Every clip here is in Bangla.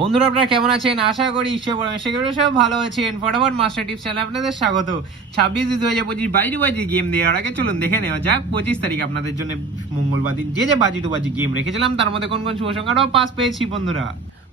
বন্ধুরা আপনারা কেমন আছেন? আশা করি ঈশ্বর সব ভালো আছেন। ফটাফট মাস্টার টিপস চ্যানেলে আপনাদের স্বাগত। 26/2/2025 বাইরে বাজি গেম দেওয়ার আগে চলুন দেখে নেওয়া যাক 25 তারিখ আপনাদের জন্য মঙ্গলবার দিন যে বাজি গেম রেখেছিলাম তার মধ্যে কোন কোন শুভ সংখ্যাটাও পাস পেয়েছি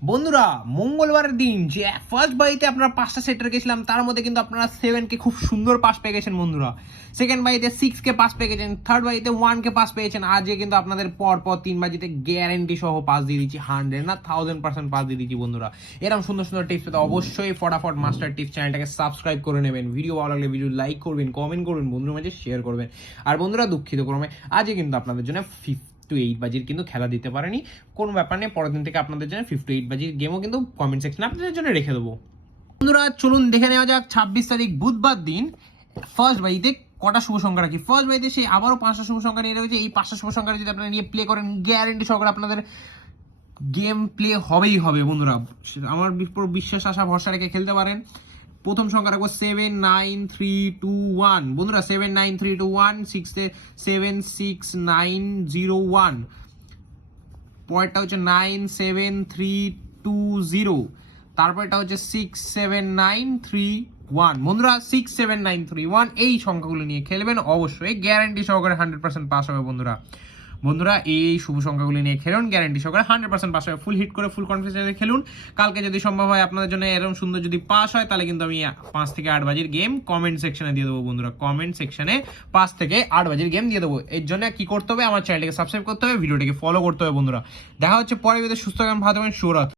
বন্ধুরা মঙ্গলবারের দিন যে ফার্স্ট বাড়িতে আপনারা 5টা সেট রেখেছিলাম তার মধ্যে কিন্তু আপনারা 7কে খুব সুন্দর পাস পেয়ে গেছেন বন্ধুরা। সেকেন্ড বাড়িতে 6কে পাস পেয়ে গেছেন, থার্ড বাড়িতে 1কে পাস পেয়েছেন। আজকে কিন্তু আপনাদের পর 3 বাজিতে গ্যারেন্টি সহ পাস দিয়ে দিচ্ছি, 100 না 1000% পাস দিয়ে দিচ্ছি বন্ধুরা। এরকম সুন্দর সুন্দর টিপস পেতে অবশ্যই ফটাফট মাস্টার টিপস চ্যানেলটাকে সাবস্ক্রাইব করে নেবেন। ভিডিও ভালো লাগলে ভিডিও লাইক করবেন, কমেন্ট করবেন, বন্ধুদের মাঝে শেয়ার করবেন। আর বন্ধুরা দুঃখিত ক্রমে আজকে কিন্তু আপনাদের জন্য 5 to 8 বাজির কিন্তু খেলা দিতে পারেনি, কোনো ব্যাপার নেই। পরের দিন থেকে আপনাদের জন্য 5 to 8 বাজির গেমও কিন্তু কমেন্ট সেকশনে আপনাদের জন্য রেখে দেবো। বন্ধুরা চলুন দেখে নেওয়া যাক 26 তারিখ বুধবার দিন ফার্স্ট বাজিতে কটা শুভ সংখ্যা রাখি। ফার্স্ট বাজিতে সেই আবারও 5টা শুভ সংখ্যা নিয়ে রয়েছে। এই 5টা শুভ সংখ্যা যদি আপনারা নিয়ে প্লে করেন গ্যারেন্টি সহকারে আপনাদের গেম প্লে হবেই হবে বন্ধুরা। আমার বিশ্বাস আশা ভরসা রেখে খেলতে পারেন। প্রথম সংখ্যা রাখবো 79321 বন্ধুরা, 79321। 76901। পরেরটা হচ্ছে 97320। তারপরটা হচ্ছে 67931 বন্ধুরা। 67931 এই সংখ্যাগুলো নিয়ে খেলবেন, অবশ্যই গ্যারান্টি সহকারে 100% পাস হবে বন্ধুরা এই শুভ সংখ্যাগুলি নিয়ে খেলুন, গ্যারান্টি সহকারে 100% পাস হবে। ফুল হিট করে ফুল কনফিডেন্সে খেলুন। কালকে যদি সম্ভব হয় আপনাদের জন্য এরকম সুন্দর যদি পাস হয় তাহলে কিন্তু আমি 5 থেকে 8 বাজির গেম কমেন্ট সেকশনে দিয়ে দেবো বন্ধুরা। কমেন্ট সেকশনে 5 থেকে 8 বাজির গেম দিয়ে দেবো। এর জন্য কি করতে হবে, আমার চ্যানেলটাকে সাবস্ক্রাইব করতে হবে, ভিডিওটাকে ফলো করতে হবে বন্ধুরা। দেখা হচ্ছে পরে সুস্থ ভালো থাকবেন। শুভরাত্রি।